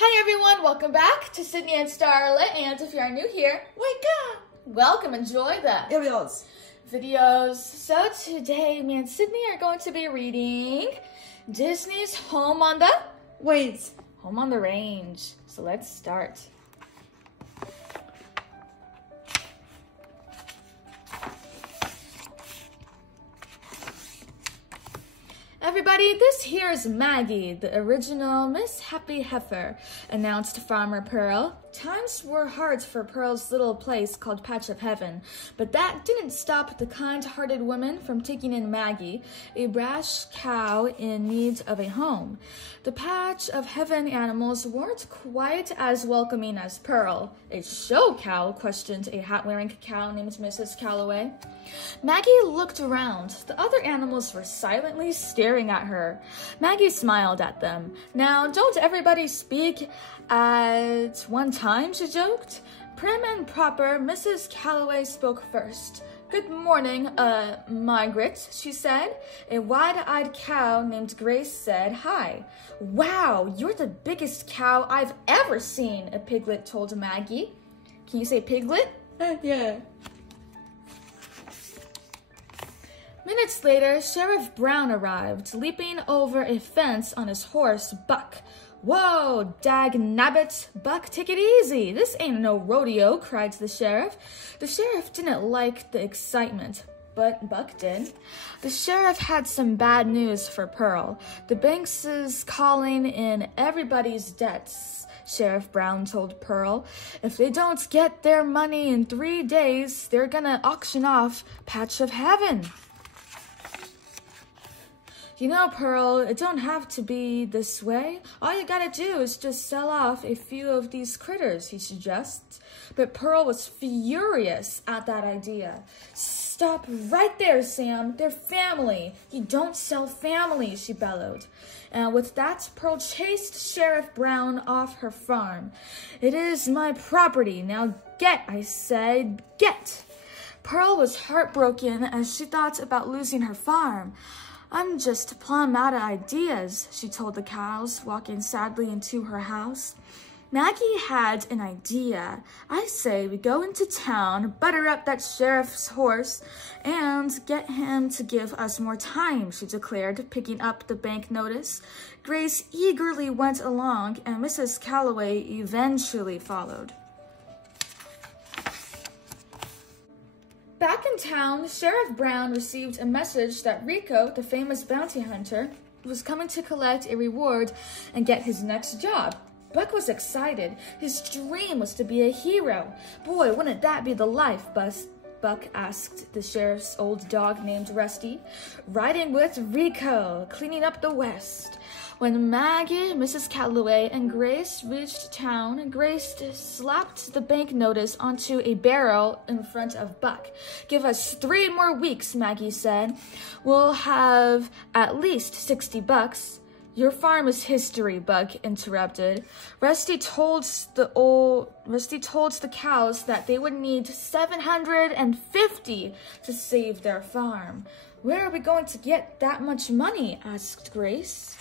Hi everyone, welcome back to Sydney and Starlet, and if you are new here, wake up! Welcome, enjoy the videos. So today, me and Sydney are going to be reading Disney's Home on the Range. So let's start. Everybody, this here is Maggie, the original Miss Happy Heifer, announced Farmer Pearl. Times were hard for Pearl's little place called Patch of Heaven, but that didn't stop the kind-hearted woman from taking in Maggie, a brash cow in need of a home. The Patch of Heaven animals weren't quite as welcoming as Pearl. A show cow? Questioned a hat-wearing cow named Mrs. Calloway. Maggie looked around. The other animals were silently staring at her. Maggie smiled at them. Now, don't everybody speak at one time, she joked. Prim and proper, Mrs. Calloway spoke first. Good morning, Margaret, she said. A wide-eyed cow named Grace said hi. Wow, you're the biggest cow I've ever seen, a piglet told Maggie. Can you say piglet? Yeah. Minutes later, Sheriff Brown arrived, leaping over a fence on his horse, Buck. Whoa, dag-nabbit, Buck, take it easy. This ain't no rodeo, cried the sheriff. The sheriff didn't like the excitement, but Buck did. The sheriff had some bad news for Pearl. The banks is calling in everybody's debts, Sheriff Brown told Pearl. If they don't get their money in 3 days, they're gonna auction off Patch of Heaven. You know, Pearl, it don't have to be this way. All you gotta do is just sell off a few of these critters, he suggests. But Pearl was furious at that idea. Stop right there, Sam. They're family. You don't sell family, she bellowed. And with that, Pearl chased Sheriff Brown off her farm. It is my property. Now get, I said, get. Pearl was heartbroken as she thought about losing her farm. I'm just plumb out of ideas, she told the cows, walking sadly into her house. Maggie had an idea. I say we go into town, butter up that sheriff's horse, and get him to give us more time, she declared, picking up the bank notice. Grace eagerly went along, and Mrs. Calloway eventually followed. Back in town, Sheriff Brown received a message that Rico, the famous bounty hunter, was coming to collect a reward and get his next job. Buck was excited. His dream was to be a hero. Boy, wouldn't that be the life, Buck asked the sheriff's old dog named Rusty. Riding with Rico, cleaning up the West. When Maggie, Mrs. Calloway, and Grace reached town, Grace slapped the bank notice onto a barrel in front of Buck. Give us 3 more weeks, Maggie said. We'll have at least $60. Your farm is history, Buck interrupted. Rusty told the cows that they would need $750 to save their farm. Where are we going to get that much money? Asked Grace.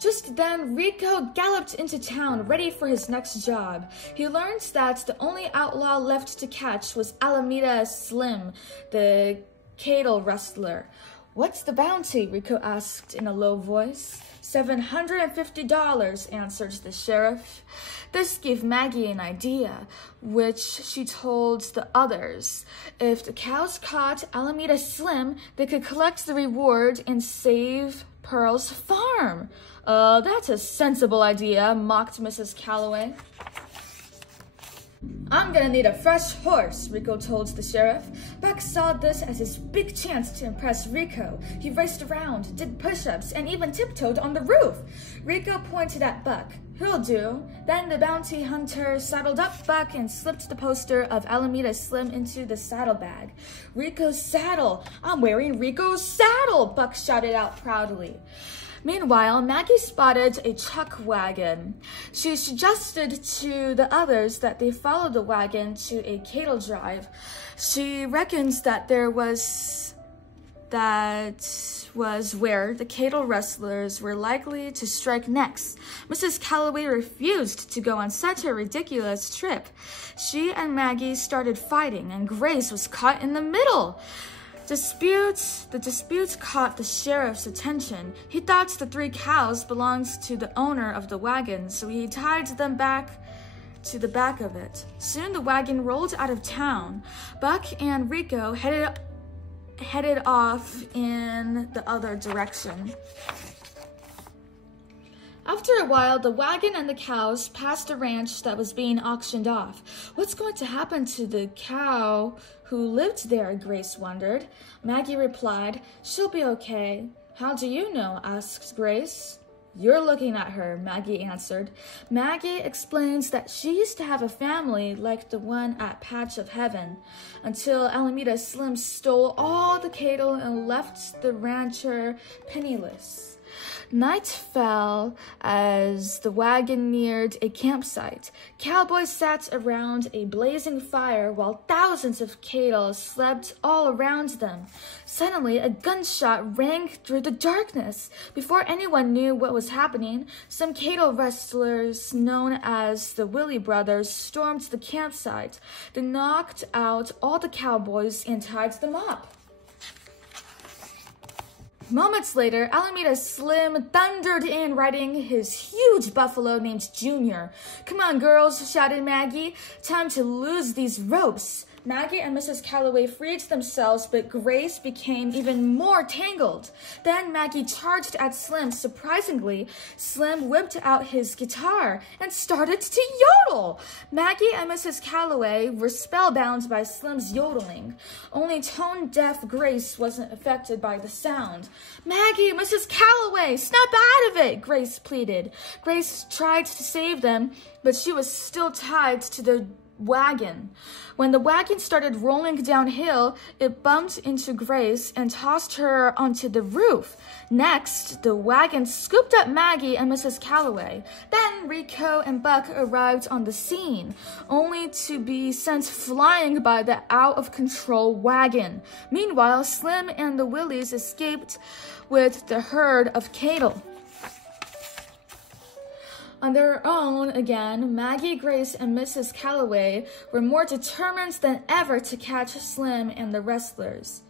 Just then, Rico galloped into town, ready for his next job. He learned that the only outlaw left to catch was Alameda Slim, the cattle rustler. What's the bounty? Rico asked in a low voice. $750, answered the sheriff. This gave Maggie an idea, which she told the others. If the cows caught Alameda Slim, they could collect the reward and save Pearl's farm. That's a sensible idea, mocked Mrs. Calloway. I'm gonna need a fresh horse, Rico told the sheriff. Buck saw this as his big chance to impress Rico. He raced around, did push-ups, and even tiptoed on the roof. Rico pointed at Buck. He'll do. Then the bounty hunter saddled up Buck and slipped the poster of Alameda Slim into the saddlebag. Rico's saddle! I'm wearing Rico's saddle! Buck shouted out proudly. Meanwhile, Maggie spotted a chuck wagon. She suggested to the others that they follow the wagon to a cattle drive. She reckons that there was that was where the cattle rustlers were likely to strike next. Mrs. Calloway refused to go on such a ridiculous trip. She and Maggie started fighting, and Grace was caught in the middle. The dispute caught the sheriff's attention. He thought the 3 cows belonged to the owner of the wagon, so he tied them back to the back of it. Soon the wagon rolled out of town. Buck and Rico headed off in the other direction. After a while, the wagon and the cows passed a ranch that was being auctioned off. What's going to happen to the cow who lived there? Grace wondered. Maggie replied, "She'll be okay." "How do you know?" asked Grace. "You're looking at her," Maggie answered. Maggie explains that she used to have a family like the one at Patch of Heaven, until Alameda Slim stole all the cattle and left the rancher penniless. Night fell as the wagon neared a campsite. Cowboys sat around a blazing fire while thousands of cattle slept all around them. Suddenly, a gunshot rang through the darkness. Before anyone knew what was happening, some cattle rustlers known as the Willie Brothers stormed the campsite. They knocked out all the cowboys and tied them up. Moments later, Alameda Slim thundered in riding his huge buffalo named Junior. "Come on, girls," shouted Maggie. "Time to loose these ropes." Maggie and Mrs. Calloway freed themselves, but Grace became even more tangled. Then Maggie charged at Slim. Surprisingly, Slim whipped out his guitar and started to yodel. Maggie and Mrs. Calloway were spellbound by Slim's yodeling. Only tone-deaf Grace wasn't affected by the sound. "Maggie, Mrs. Calloway, snap out of it," Grace pleaded. Grace tried to save them, but she was still tied to the wagon. When the wagon started rolling downhill, it bumped into Grace and tossed her onto the roof. Next, the wagon scooped up Maggie and Mrs. Calloway. Then Rico and Buck arrived on the scene, only to be sent flying by the out-of-control wagon. Meanwhile, Slim and the Willies escaped with the herd of cattle. On their own again, Maggie, Grace, and Mrs. Calloway were more determined than ever to catch Slim and the rustlers.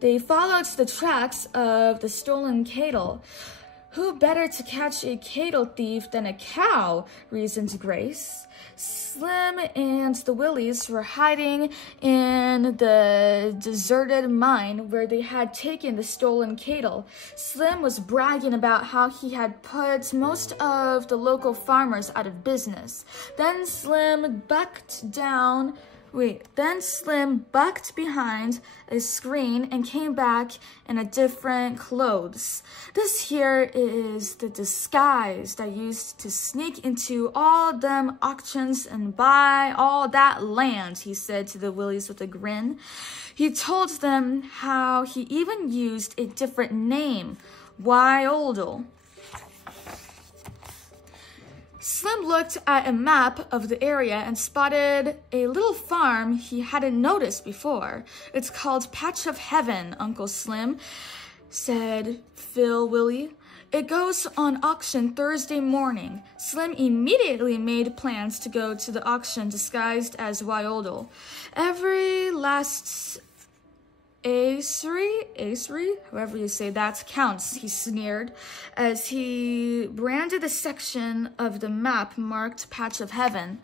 They followed the tracks of the stolen cattle. "Who better to catch a cattle thief than a cow?" reasoned Grace. Slim and the Willies were hiding in the deserted mine where they had taken the stolen cattle. Slim was bragging about how he had put most of the local farmers out of business. Then Slim bucked behind a screen and came back in a different clothes. "This here is the disguise I used to sneak into all them auctions and buy all that land," he said to the Willies with a grin. He told them how he even used a different name, Wyoldle. Slim looked at a map of the area and spotted a little farm he hadn't noticed before. "It's called Patch of Heaven, Uncle Slim," said Phil Willie. "It goes on auction Thursday morning." Slim immediately made plans to go to the auction disguised as Wyoldle. "Every last Acery, however you say that, counts," he sneered, as he branded a section of the map marked Patch of Heaven.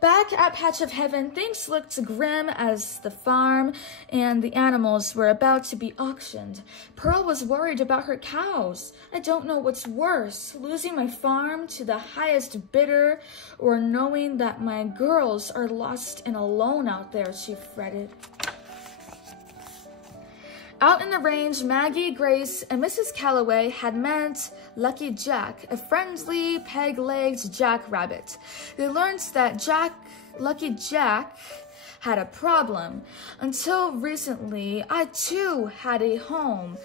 Back at Patch of Heaven, things looked grim as the farm and the animals were about to be auctioned. Pearl was worried about her cows. "I don't know what's worse, losing my farm to the highest bidder or knowing that my girls are lost and alone out there," she fretted. Out in the range, Maggie, Grace, and Mrs. Calloway had met Lucky Jack, a friendly, peg-legged jackrabbit. They learned that Lucky Jack had a problem. "Until recently, I too had a home.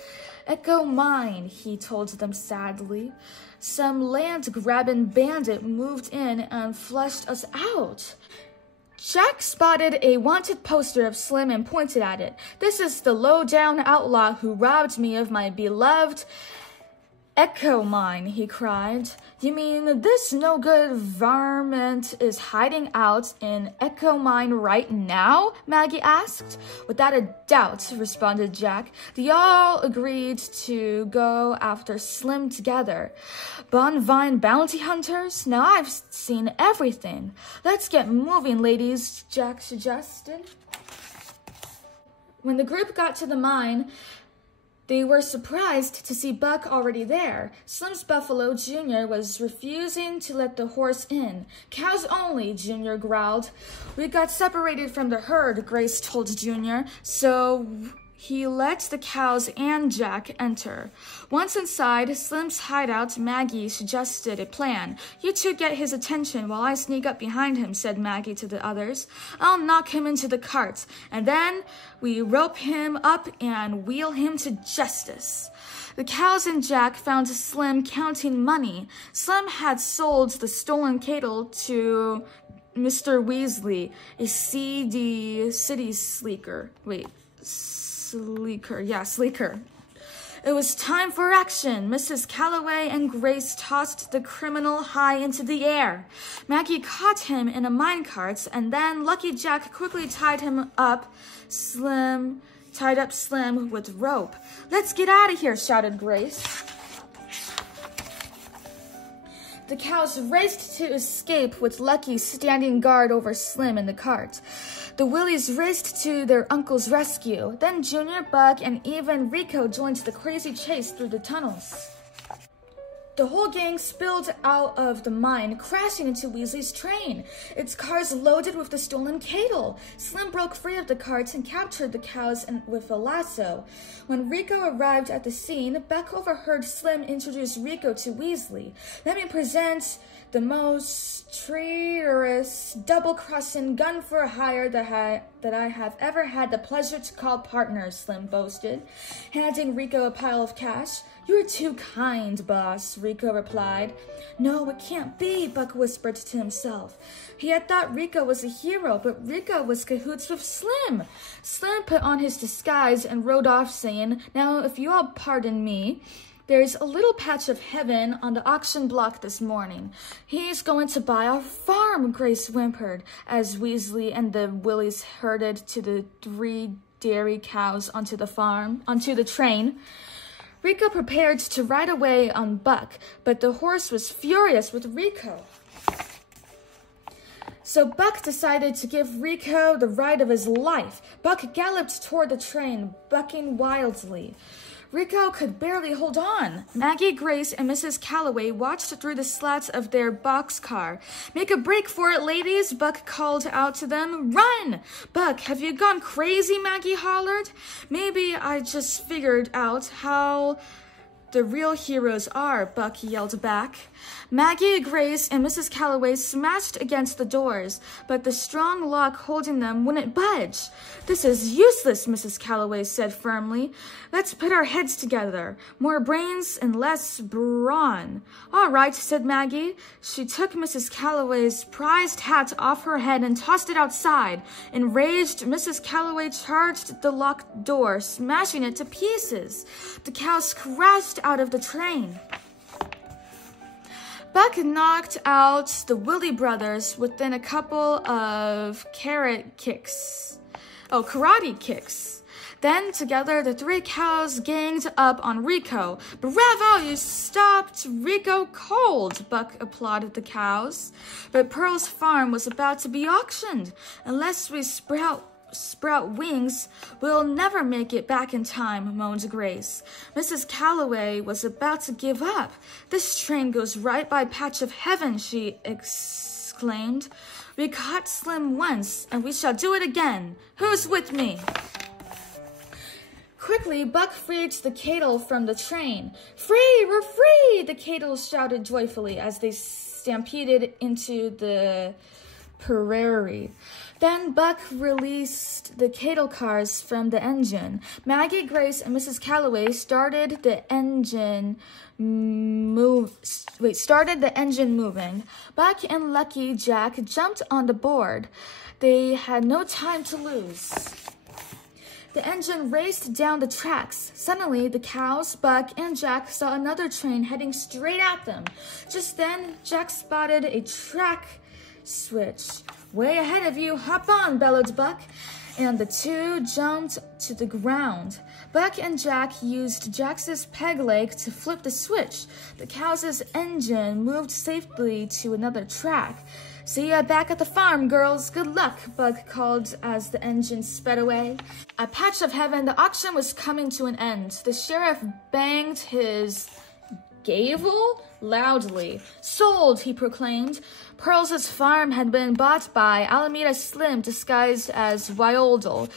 Echo mine," he told them sadly. "Some land-grabbing bandit moved in and flushed us out." Jack spotted a wanted poster of Slim and pointed at it. "This is the low-down outlaw who robbed me of my beloved Echo Mine," he cried. "You mean this no-good varmint is hiding out in Echo Mine right now?" Maggie asked. "Without a doubt," responded Jack. They all agreed to go after Slim together. "Bonvine bounty hunters? Now I've seen everything. Let's get moving, ladies," Jack suggested. When the group got to the mine, they were surprised to see Buck already there. Slim's Buffalo, Jr. was refusing to let the horse in. "Cows only," Jr. growled. "We got separated from the herd," Grace told Jr., so he let the cows and Jack enter. Once inside Slim's hideout, Maggie suggested a plan. "You two get his attention while I sneak up behind him," said Maggie to the others. "I'll knock him into the cart, and then we rope him up and wheel him to justice." The cows and Jack found Slim counting money. Slim had sold the stolen cattle to Mr. Weasley, a city sleeker. Sleeker. It was time for action. Mrs. Calloway and Grace tossed the criminal high into the air. Maggie caught him in a minecart, and then Lucky Jack quickly tied up Slim with rope. "Let's get out of here," shouted Grace. The cows raced to escape with Lucky standing guard over Slim in the cart. The Willies raced to their uncle's rescue. Then Junior, Buck, and even Rico joined the crazy chase through the tunnels. The whole gang spilled out of the mine, crashing into Weasley's train. Its cars loaded with the stolen cattle. Slim broke free of the carts and captured the cows with a lasso. When Rico arrived at the scene, Buck overheard Slim introduce Rico to Weasley. "Let me present the most traitorous, double-crossing gun for hire that I have ever had the pleasure to call partner," Slim boasted, handing Rico a pile of cash. "You're too kind, boss," Rico replied. "No, it can't be," Buck whispered to himself. He had thought Rico was a hero, but Rico was cahoots with Slim. Slim put on his disguise and rode off, saying, "Now, if you all pardon me, there's a little patch of heaven on the auction block this morning. He's going to buy our farm," Grace whimpered, as Weasley and the Willies herded to the 3 dairy cows onto the train. Rico prepared to ride away on Buck, but the horse was furious with Rico. So Buck decided to give Rico the ride of his life. Buck galloped toward the train, bucking wildly. Rico could barely hold on. Maggie, Grace, and Mrs. Calloway watched through the slats of their boxcar. "Make a break for it, ladies," Buck called out to them. "Run!" "Buck, have you gone crazy?" Maggie hollered. "Maybe I just figured out how the real heroes are," Buck yelled back. Maggie, Grace, and Mrs. Calloway smashed against the doors, but the strong lock holding them wouldn't budge. "This is useless," Mrs. Calloway said firmly. "Let's put our heads together. More brains and less brawn." "All right," said Maggie. She took Mrs. Calloway's prized hat off her head and tossed it outside. Enraged, Mrs. Calloway charged the locked door, smashing it to pieces. The cows crashed out of the train. Buck knocked out the Willie brothers within a couple of karate kicks. Then together the 3 cows ganged up on Rico. "Bravo, you stopped Rico cold," Buck applauded the cows. But Pearl's farm was about to be auctioned. "Unless we sprout wings, we'll never make it back in time," moaned Grace. Mrs. Calloway was about to give up. "This train goes right by Patch of Heaven," she exclaimed. "We caught Slim once, and we shall do it again. Who's with me?" Quickly, Buck freed the cattle from the train. "Free! We're free!" the cattle shouted joyfully as they stampeded into the prairie. Then Buck released the cattle cars from the engine. Maggie, Grace, and Mrs. Calloway started the engine started the engine moving. Buck and Lucky Jack jumped on the board. They had no time to lose. The engine raced down the tracks. Suddenly, the cows, Buck, and Jack saw another train heading straight at them. Just then, Jack spotted a track switch. "Way ahead of you, hop on," bellowed Buck, and the two jumped to the ground. Buck and Jack used Jack's peg leg to flip the switch. The cow's engine moved safely to another track. "See ya back at the farm, girls. Good luck," Buck called as the engine sped away. At Patch of Heaven, the auction was coming to an end. The sheriff banged his gavel loudly. "Sold," he proclaimed. Pearls' farm had been bought by Alameda Slim, disguised as Wyoldle.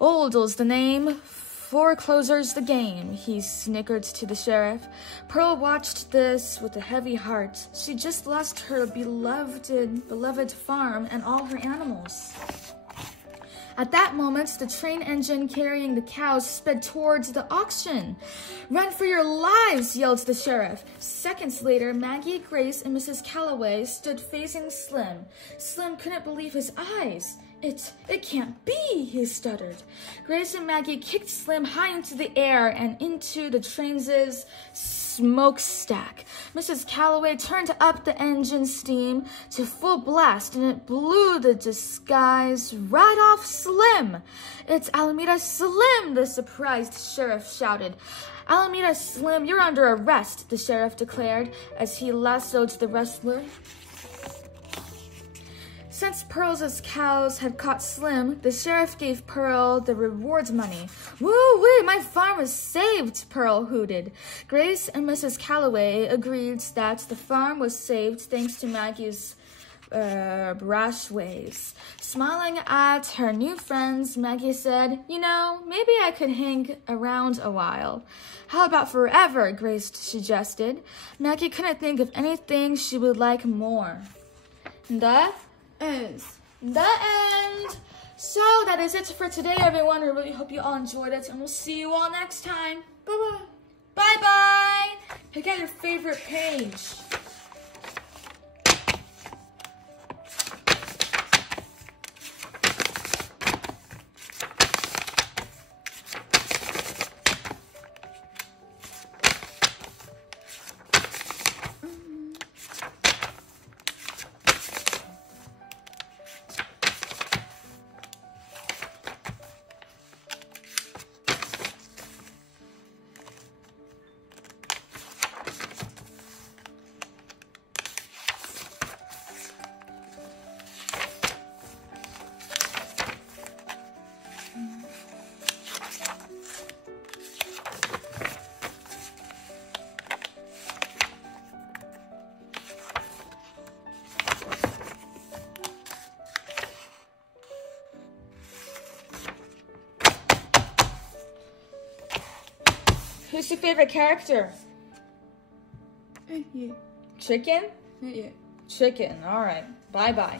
Oldle's the name, foreclosures the game, he snickered to the sheriff. Pearl watched this with a heavy heart. She just lost her beloved farm and all her animals. At that moment, the train engine carrying the cows sped towards the auction. "Run for your lives!" yelled the sheriff. Seconds later, Maggie, Grace, and Mrs. Calloway stood facing Slim. Slim couldn't believe his eyes. It can't be," he stuttered. Grace and Maggie kicked Slim high into the air and into the train's smokestack. Mrs. Calloway turned up the engine steam to full blast, and it blew the disguise right off Slim. "It's Alameda Slim," the surprised sheriff shouted. "Alameda Slim, you're under arrest," the sheriff declared as he lassoed the wrestler. Since Pearl's cows had caught Slim, the sheriff gave Pearl the rewards money. "Woo-wee, my farm is saved," Pearl hooted. Grace and Mrs. Calloway agreed that the farm was saved thanks to Maggie's brash ways. Smiling at her new friends, Maggie said, "You know, maybe I could hang around a while." "How about forever?" Grace suggested. Maggie couldn't think of anything she would like more. That is the end. So that is it for today, everyone. I really hope you all enjoyed it, and we'll see you all next time. Bye-bye. Bye-bye. Pick out your favorite page. Who's your favorite character? Yeah. Chicken? Yeah. Chicken. All right. Bye-bye.